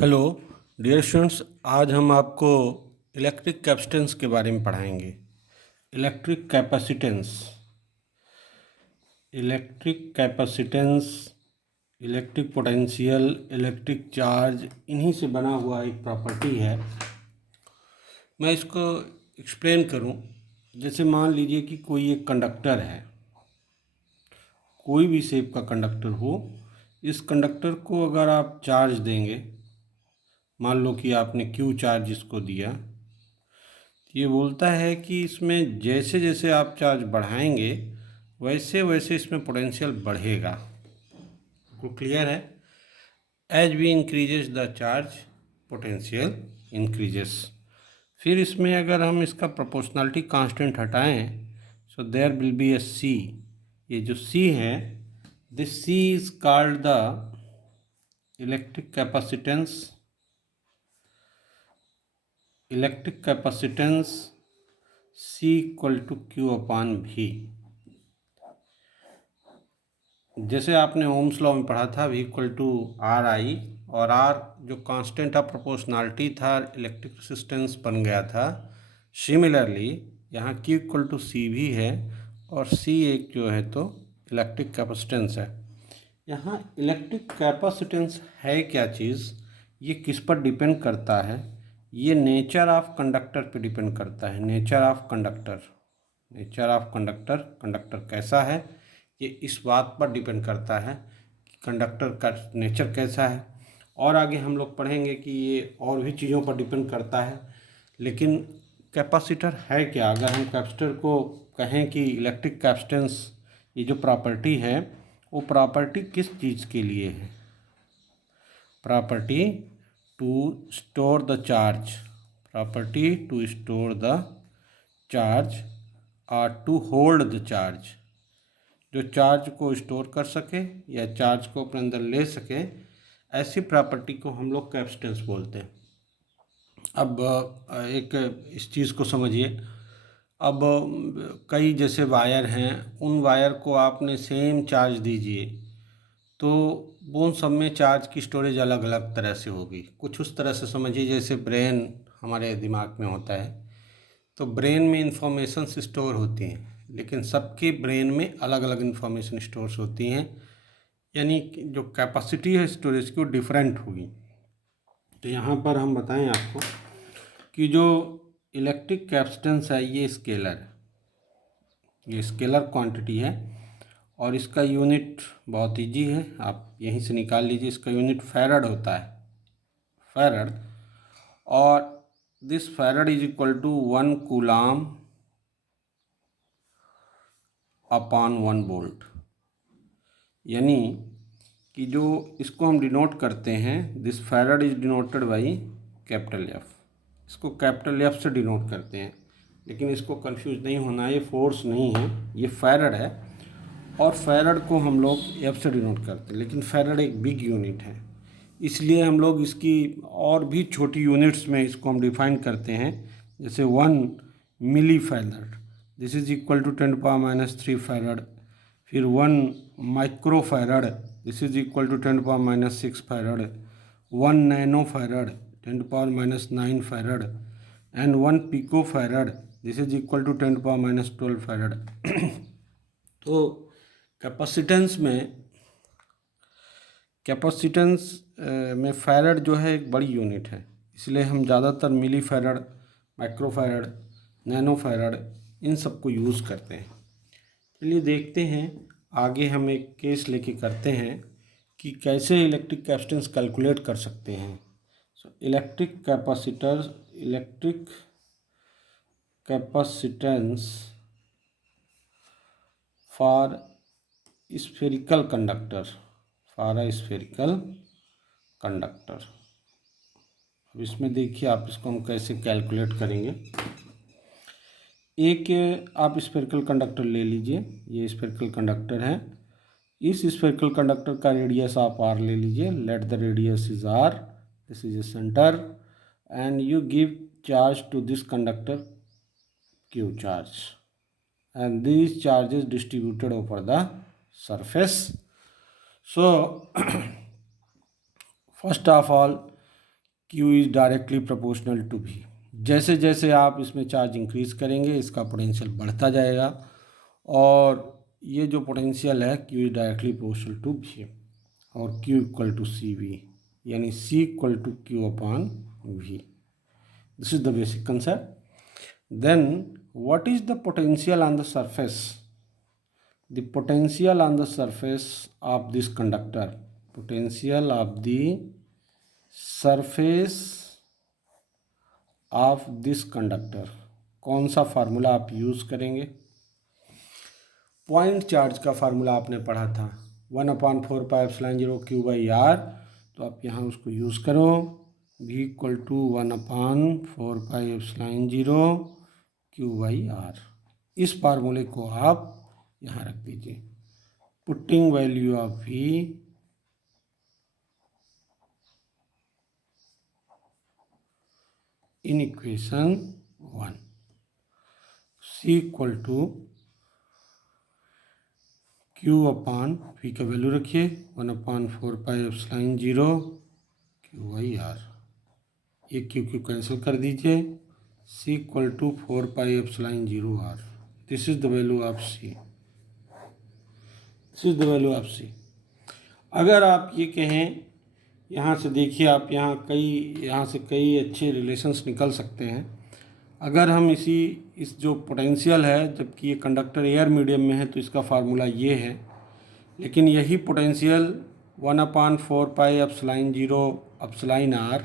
Hello dear students, आज हम आपको इलेक्ट्रिक कैपेसिटेंस के बारे में पढ़ाएंगे। Electric capacitance, electric potential, electric charge, इन्हीं से बना हुआ एक प्रॉपर्टी है। मैं इसको एक्सप्लेन करूं। जैसे मान लीजिए कि कोई एक कंडक्टर है, कोई भी शेप का कंडक्टर हो। इस कंडक्टर को अगर आप चार्ज देंगे, मान लो कि आपने क्यू चार्ज इसको दिया, ये बोलता है कि इसमें जैसे जैसे आप चार्ज बढ़ाएंगे वैसे वैसे इसमें पोटेंशियल बढ़ेगा। आपको क्लियर है? As we increases the charge, potential increases. फिर इसमें अगर हम इसका प्रोपोर्शनलिटी कांस्टेंट हटाएं, so there will be a C. ये जो सी है, this C is called the electric capacitance. Electric capacitance C equal to Q upon V. जैसे आपने ओम्स लॉ में पढ़ा था, V equal to R I, और R जो कांस्टेंट ऑफ प्रोपोर्शनलिटी था, इलेक्ट्रिक रेजिस्टेंस बन गया था। सिमिलरली यहाँ Q इक्वल टू सी भी है, और C एक जो है तो इलेक्ट्रिक कैपेसिटेंस है। यहाँ इलेक्ट्रिक कैपेसिटेंस है क्या चीज़, ये किस पर डिपेंड करता है? ये नेचर ऑफ कंडक्टर पे डिपेंड करता है। नेचर ऑफ कंडक्टर, कंडक्टर कैसा है, ये इस बात पर डिपेंड करता है कि कंडक्टर का नेचर कैसा है। और आगे हम लोग पढ़ेंगे कि ये और भी चीज़ों पर डिपेंड करता है। लेकिन कैपेसिटर है क्या? अगर हम कैपेसिटर को कहें कि इलेक्ट्रिक कैपेसिटेंस, ये जो प्रॉपर्टी है, वो प्रॉपर्टी किस चीज़ के लिए है? Property to store the charge, property to store the charge और टू होल्ड द चार्ज। जो चार्ज को स्टोर कर सके या चार्ज को अपने अंदर ले सके, ऐसी प्रॉपर्टी को हम लोग कैपेसिटेंस बोलते हैं। अब एक इस चीज़ को समझिए। अब कई जैसे वायर हैं, उन वायर को आपने सेम चार्ज दीजिए तो वो सब में चार्ज की स्टोरेज अलग अलग तरह से होगी। कुछ उस तरह से समझिए जैसे ब्रेन हमारे दिमाग में होता है, तो ब्रेन में इंफॉर्मेशन स्टोर होती हैं, लेकिन सबके ब्रेन में अलग अलग इंफॉर्मेशन स्टोर्स होती हैं। यानी कि जो कैपेसिटी है स्टोरेज की वो डिफरेंट होगी। तो यहाँ पर हम बताएं आपको कि जो इलेक्ट्रिक कैपेसिटेंस है ये स्केलर है, ये स्केलर क्वांटिटी है, और इसका यूनिट बहुत इजी है, आप यहीं से निकाल लीजिए। इसका यूनिट फैरड होता है, फैरड। और this farad is equal to 1 coulomb upon 1 volt. यानी कि जो इसको हम डिनोट करते हैं, this farad is denoted by capital F. इसको कैपिटल एफ से डिनोट करते हैं, लेकिन इसको कंफ्यूज नहीं होना, ये फोर्स नहीं है, ये फैरड है। और फैरड को हम लोग एफ से डिनोट करते हैं, लेकिन फैरड एक बिग यूनिट है, इसलिए हम लोग इसकी और भी छोटी यूनिट्स में इसको हम डिफाइन करते हैं। जैसे 1 milli farad, this is equal to 10⁻³ farad. फिर 1 micro farad, this is equal to 10⁻6 farad. 1 nano farad, 10⁻9 farad. And 1 pico farad, this is equal to 10⁻12 farad. तो कैपेसिटेंस में फैरड जो है एक बड़ी यूनिट है, इसलिए हम ज़्यादातर milli farad, micro farad, nano farad, इन सब को यूज़ करते हैं। चलिए देखते हैं, आगे हम एक केस लेके करते हैं कि कैसे इलेक्ट्रिक कैपेसिटेंस कैलकुलेट कर सकते हैं। So electric capacitance for spherical conductor, अब इसमें देखिए आप इसको हम कैसे कैलकुलेट करेंगे। एक आप स्फेरिकल कंडक्टर ले लीजिए, ये स्फेरिकल कंडक्टर है। इस स्फेरिकल कंडक्टर का रेडियस आप आर ले लीजिए, let the radius is R, this is a centre, and you give charge to this conductor, Q charge, and these charges distributed over the surface. So first of all Q is directly proportional to V। जैसे जैसे आप इसमें charge increase करेंगे इसका potential बढ़ता जाएगा, और ये जो पोटेंशियल है Q is directly proportional to V, और Q इक्वल टू CV, यानी C equal to Q upon V। This is the basic concept. Then what is the potential on the surface? The potential on the surface of this conductor. Potential of the surface of this conductor. कौन सा formula आप use करेंगे? Point charge का formula आपने पढ़ा था 1/4πε0 Q/r, तो आप यहाँ उसको यूज़ करो। V equal to 1/4πε0 Q/r। इस फार्मूले को आप यहाँ रख दीजिए। Putting value of V in equation 1, C equal to Q upon V का वैल्यू रखिए 1/4πε0 Q/r। ये Q कैंसिल कर दीजिए। C equal to 4πε0r। This is the value of C। This is the value of C। अगर आप ये कहें, यहाँ से देखिए आप यहाँ से कई अच्छे रिलेशंस निकल सकते हैं। अगर हम इस जो पोटेंशियल है, जबकि ये कंडक्टर एयर मीडियम में है तो इसका फार्मूला ये है, लेकिन यही पोटेंशियल 1/4πε0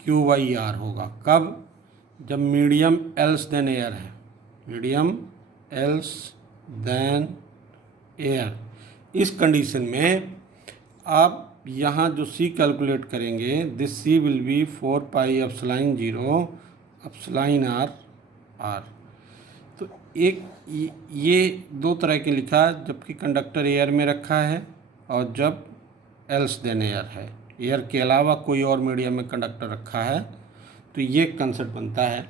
Q/r होगा। कब? जब मीडियम एल्स देन एयर है। Medium else than air. इस कंडीशन में आप यहाँ जो C कैलकुलेट करेंगे, this C will be 4πε0 r। तो एक ये दो तरह के लिखा, जबकि कंडक्टर एयर में रखा है और जब एल्स देन एयर है, एयर के अलावा कोई और मीडियम में कंडक्टर रखा है, तो ये कंसेप्ट बनता है।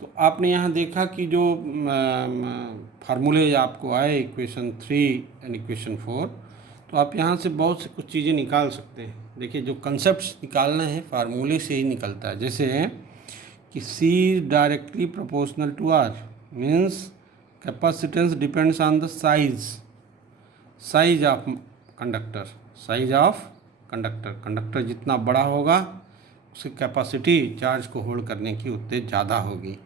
तो आपने यहाँ देखा कि जो फार्मूले आपको आए इक्वेशन 3 एंड इक्वेशन 4, तो आप यहाँ से बहुत से कुछ चीज़ें निकाल सकते हैं। देखिए, जो कंसेप्ट्स निकालना है फार्मूले से ही निकलता है। जैसे कि C directly proportional to R means capacitance depends on the size of conductor. Size of conductor जितना बड़ा होगा उसकी कैपेसिटी चार्ज को होल्ड करने की उतने ज़्यादा होगी।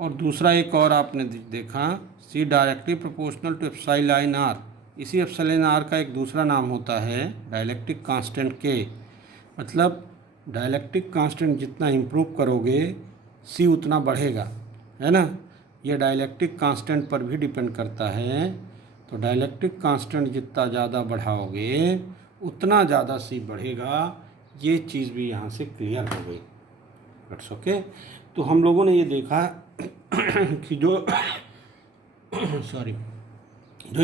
और दूसरा एक और आपने देखा, C directly proportional to epsilon r। इसी एप्सिलॉन r का एक दूसरा नाम होता है डाइलेक्ट्रिक कांस्टेंट K। मतलब डाइलेक्ट्रिक कांस्टेंट जितना इम्प्रूव करोगे C उतना बढ़ेगा, है ना। यह डाइलेक्ट्रिक कांस्टेंट पर भी डिपेंड करता है। तो डाइलेक्ट्रिक कांस्टेंट जितना ज़्यादा बढ़ाओगे उतना ज़्यादा C बढ़ेगा। ये चीज़ भी यहाँ से क्लियर हो गई। It's okay. तो हम लोगों ने ये देखा कि जो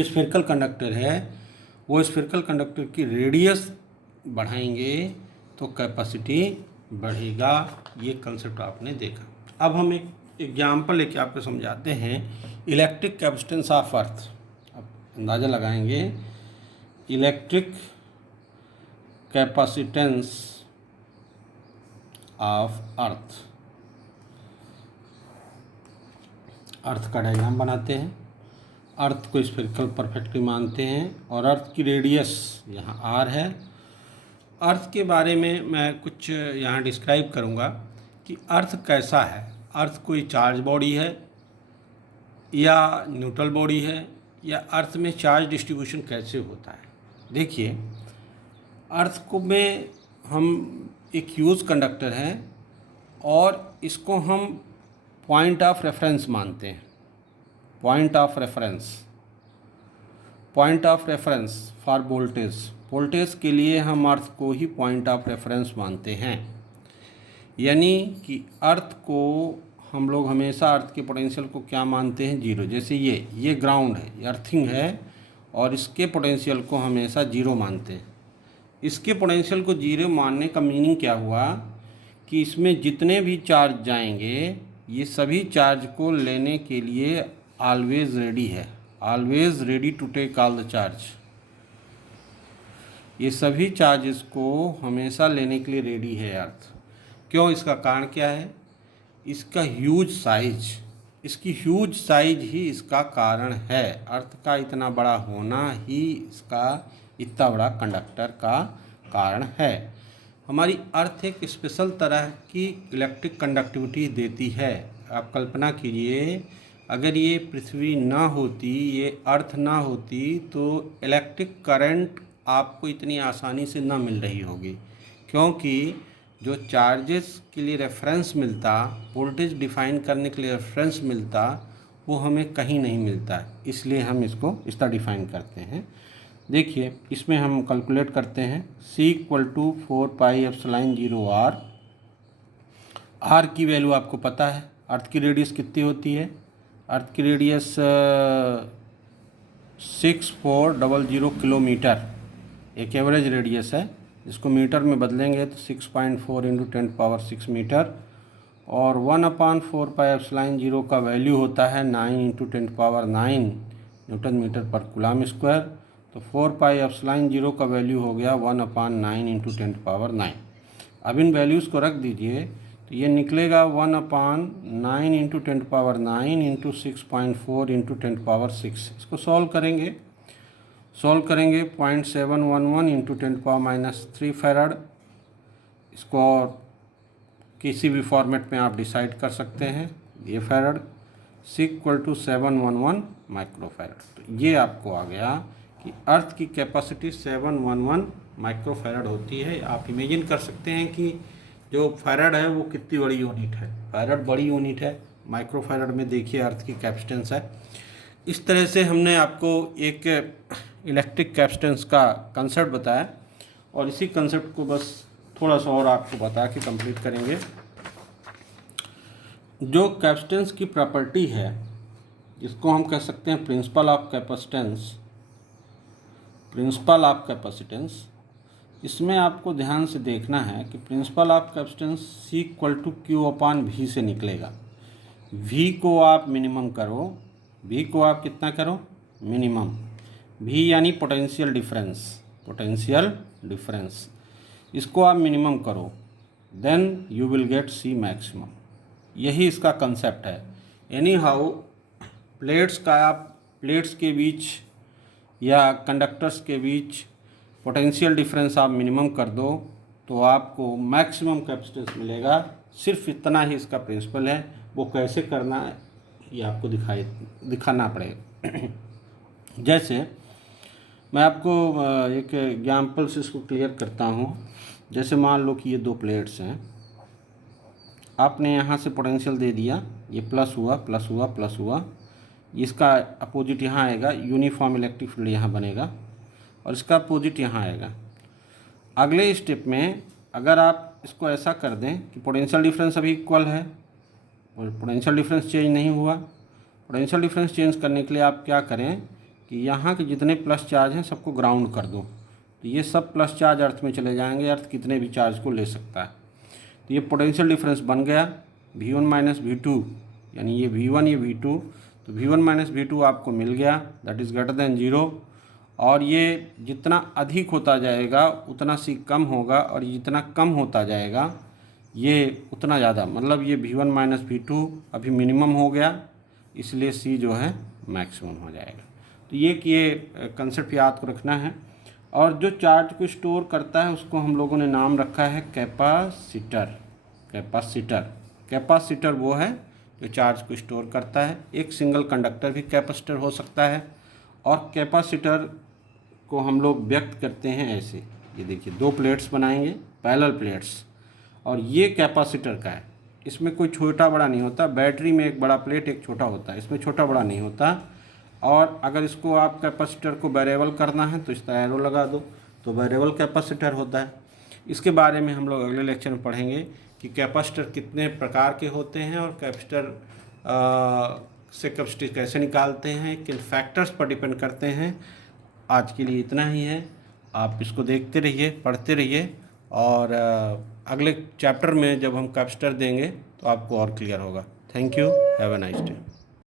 स्फेरिकल कंडक्टर है, वो स्फेरिकल कंडक्टर की रेडियस बढ़ाएंगे तो कैपेसिटी बढ़ेगा। ये कंसेप्ट आपने देखा। अब हम एक एग्जाम्पल लेके आपको समझाते हैं इलेक्ट्रिक कैपेसिटेंस ऑफ अर्थ। अब अंदाज़ा लगाएंगे इलेक्ट्रिक कैपेसिटेंस ऑफ अर्थ का डायग्राम बनाते हैं। अर्थ को स्फेरिकल परफेक्टली मानते हैं और अर्थ की रेडियस यहाँ r है। अर्थ के बारे में मैं कुछ यहाँ डिस्क्राइब करूँगा कि अर्थ कैसा है। अर्थ कोई चार्ज बॉडी है या न्यूट्रल बॉडी है, या अर्थ में चार्ज डिस्ट्रीब्यूशन कैसे होता है। देखिए, अर्थ को में हम एक ह्यूज कंडक्टर है और इसको हम पॉइंट ऑफ रेफरेंस मानते हैं। Point of reference for voltage के लिए हम अर्थ को ही पॉइंट ऑफ रेफरेंस मानते हैं। यानी कि अर्थ को हम लोग हमेशा अर्थ के पोटेंशियल को क्या मानते हैं, जीरो। जैसे ये ग्राउंड है, ये अर्थिंग है, और इसके पोटेंशियल को हमेशा जीरो मानते हैं। इसके पोटेंशियल को जीरो मानने का मीनिंग क्या हुआ कि इसमें जितने भी चार्ज जाएंगे ये सभी चार्ज को लेने के लिए ऑलवेज रेडी है, always ready to take all the charge. ये सभी चार्जेस को हमेशा लेने के लिए रेडी है अर्थ। क्यों? इसका कारण क्या है? इसका ह्यूज साइज, इसकी ह्यूज साइज ही इसका कारण है। अर्थ का इतना बड़ा होना ही इसका इतना बड़ा कंडक्टर का कारण है। हमारी अर्थ एक स्पेशल तरह की इलेक्ट्रिक कंडक्टिविटी देती है। आप कल्पना कीजिए, अगर ये पृथ्वी ना होती, ये अर्थ ना होती, तो इलेक्ट्रिक करंट आपको इतनी आसानी से ना मिल रही होगी, क्योंकि जो चार्जेस के लिए रेफरेंस मिलता, वोल्टेज डिफाइन करने के लिए रेफरेंस मिलता, वो हमें कहीं नहीं मिलता। इसलिए हम इसको इस तरह डिफाइन करते हैं। देखिए, इसमें हम कैलकुलेट करते हैं C = 4πε0r। आर की वैल्यू आपको पता है। अर्थ की रेडियस कितनी होती है? अर्थ की रेडियस 6400 किलोमीटर एक एवरेज रेडियस है। इसको मीटर में बदलेंगे तो 6.4 × 10⁻6 मीटर, और 1/4πε0 का वैल्यू होता है 9 × 10⁻9 न्यूटन मीटर पर कूलम स्क्वायर। तो 4πε0 का वैल्यू हो गया 1/9 × 10⁻9। अब इन वैल्यूज़ को रख दीजिए तो ये निकलेगा 1/9 × 10⁻9 × 6.4 × 10⁻6। इसको सॉल्व करेंगे 0.711 × 10⁻³ फैराड। इसको किसी भी फॉर्मेट में आप डिसाइड कर सकते हैं। ये फैराड C = 711 माइक्रोफैराड। तो ये आपको आ गया कि अर्थ की कैपेसिटी 711 माइक्रोफैराड होती है। आप इमेजिन कर सकते हैं कि जो फैराड है वो कितनी बड़ी यूनिट है। फैराड बड़ी यूनिट है, माइक्रोफैराड में देखिए अर्थ की कैपेसिटेंस है। इस तरह से हमने आपको एक इलेक्ट्रिक कैपेसिटेंस का कंसेप्ट बताया, और इसी कंसेप्ट को बस थोड़ा सा और आपको बता के कंप्लीट करेंगे। जो कैपेसिटेंस की प्रॉपर्टी है, जिसको हम कह सकते हैं प्रिंसिपल ऑफ कैपेसिटेंस, इसमें आपको ध्यान से देखना है कि principle of capacitance C = Q/V से निकलेगा। V को आप मिनिमम करो, V को आप कितना करो? मिनिमम। V यानी पोटेंशियल डिफरेंस, इसको आप मिनिमम करो, then you will get C maximum. यही इसका कंसेप्ट है। एनी हाउ प्लेट्स के बीच या कंडक्टर्स के बीच पोटेंशियल डिफरेंस आप मिनिमम कर दो तो आपको मैक्सिमम कैपेसिटेंस मिलेगा। सिर्फ इतना ही इसका प्रिंसिपल है। वो कैसे करना है ये आपको दिखाना पड़ेगा। जैसे मैं आपको एक एग्जाम्पल से इसको क्लियर करता हूँ। जैसे मान लो कि ये दो प्लेट्स हैं, आपने यहाँ से पोटेंशियल दे दिया, ये प्लस हुआ, इसका अपोजिट यहाँ आएगा, यूनिफॉर्म इलेक्ट्रिक फील्ड यहाँ बनेगा, और इसका अपोजिट यहाँ आएगा। अगले स्टेप में अगर आप इसको ऐसा कर दें कि पोटेंशियल डिफरेंस अभी इक्वल है और पोटेंशियल डिफरेंस चेंज नहीं हुआ, पोटेंशियल डिफरेंस चेंज करने के लिए आप क्या करें कि यहाँ के जितने प्लस चार्ज हैं सबको ग्राउंड कर दो, तो ये सब प्लस चार्ज अर्थ में चले जाएंगे। अर्थ कितने भी चार्ज को ले सकता है। तो ये पोटेंशियल डिफरेंस बन गया V1 - V2, यानी ये V1 ये V2, तो V1 - V2 आपको मिल गया, दैट इज़ ग्रेटर देन 0। और ये जितना अधिक होता जाएगा उतना C कम होगा, और जितना कम होता जाएगा ये उतना ज़्यादा, मतलब ये V1 - V2 अभी मिनिमम हो गया, इसलिए C जो है मैक्सिमम हो जाएगा। तो ये कंसेप्ट याद को रखना है। और जो चार्ज को स्टोर करता है उसको हम लोगों ने नाम रखा है कैपेसिटर वो है जो चार्ज को स्टोर करता है। एक सिंगल कंडक्टर भी कैपेसिटर हो सकता है, और कैपेसिटर को हम लोग व्यक्त करते हैं ऐसे। ये देखिए, दो प्लेट्स बनाएंगे, पैरेलल प्लेट्स, और ये कैपेसिटर का है। इसमें कोई छोटा बड़ा नहीं होता। बैटरी में एक बड़ा प्लेट एक छोटा होता है, इसमें छोटा बड़ा नहीं होता। और अगर इसको आप कैपेसिटर को वेरिएबल करना है तो इस तरह एरो लगा दो, तो वेरिएबल कैपेसिटर होता है। इसके बारे में हम लोग अगले लेक्चर में पढ़ेंगे कि कैपेसिटर कितने प्रकार के होते हैं, और कैपेसिटर से कैपेसिटी कैसे निकालते हैं, किन फैक्टर्स पर डिपेंड करते हैं। आज के लिए इतना ही है। आप इसको देखते रहिए, पढ़ते रहिए, और अगले चैप्टर में जब हम कैपेसिटर देंगे तो आपको और क्लियर होगा। Thank you, have a nice day.